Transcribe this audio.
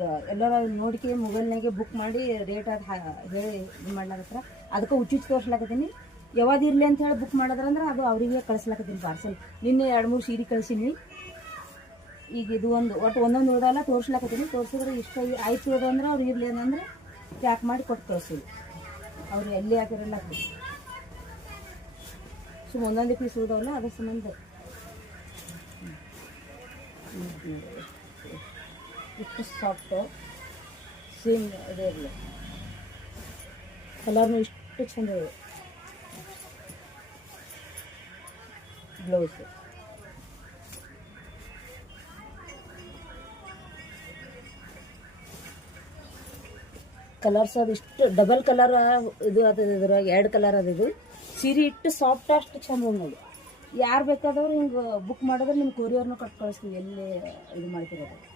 ಈಗ ಎಲ್ಲರ ನೋಡಿಕೆ ಮೊಬೈಲ್ನಾಗೆ ಬುಕ್ ಮಾಡಿ ರೇಟ್ ಅದು ಹೇಳಿ ಇದು ಮಾಡ್ಲಾಕತ್ರ. ಅದಕ್ಕೆ ಉಚಿತ ತೋರ್ಸ್ಲಾಕತ್ತೀನಿ. ಯಾವ್ದು ಇರಲಿ ಅಂತ ಹೇಳಿ ಬುಕ್ ಮಾಡಿದ್ರಂದ್ರೆ ಅದು ಅವರಿಗೆ ಕಳಿಸ್ಲಾಕತ್ತೀನಿ ಪಾರ್ಸಲ್. ನಿನ್ನೆ 2-3 ಸೀರೆ ಕಳಿಸೀನಿ. ಈಗ ಇದು ಒಟ್ಟು ಒಂದೊಂದು ಉಳ್ದಲ್ಲ ತೋರ್ಸ್ಲಾಕತ್ತೀನಿ. ತೋರಿಸಿದ್ರೆ ಇಷ್ಟ ಆಯ್ತು ಅದು ಅಂದ್ರೆ ಅವ್ರು ಇರಲಿ ಅಂದ್ರೆ ಪ್ಯಾಕ್ ಮಾಡಿ ಕೊಟ್ಟು ಕಳಿಸ್ತೀವಿ. ಅವ್ರು ಎಲ್ಲಿ ಹಾಕಿರಲ್ಲ ಒಂದೊಂದೇ ಪೀಸ್ ಉಳ್ದವಲ್ಲ ಅದ್ರ ಸಂಬಂಧ ಇಷ್ಟು ಸಾಫ್ಟು ಸೇಮ್ ಅದೇ ಇರಲಿ. ಕಲರ್ನು ಇಷ್ಟು ಚಂದ ಇದೆ. ಬ್ಲೌಸ್ ಕಲರ್ಸ್ ಅದು ಇಷ್ಟು ಡಬಲ್ ಕಲರ್ ಇದು ಅದು ಇದ್ರಾಗ 2 ಕಲರ್ ಅದು. ಇದು ಸೀರೆ ಇಟ್ಟು ಸಾಫ್ಟ್ ಅಷ್ಟು ಚಂದ ನೋಡಿ. ಯಾರು ಬೇಕಾದವ್ರು ಹಿಂಗೆ ಬುಕ್ ಮಾಡಿದ್ರೆ ನಿಮ್ಮ ಕೊರಿಯರ್ನು ಕಟ್ ಕಳಿಸ್ತೀವಿ ಎಲ್ಲಿ ಇದು ಮಾಡ್ತಿರೋದು.